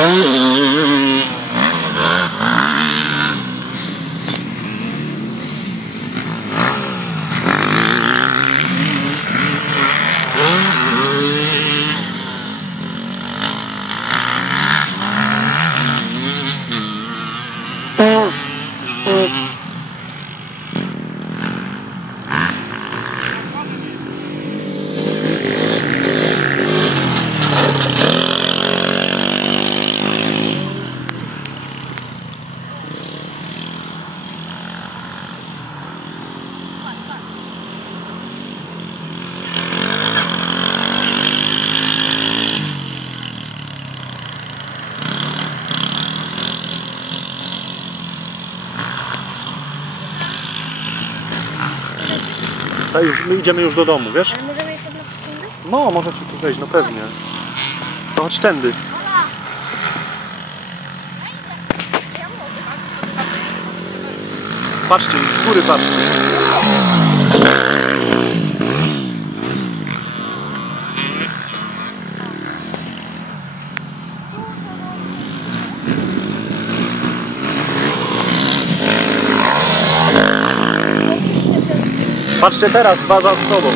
Oh. Ta już, my idziemy już do domu, wiesz? Ale możemy jeszcze na sekundę? No, możecie tu wejść, no pewnie. To chodź tędy. Patrzcie, z góry patrzcie. Patrzcie teraz, dwa za sobą.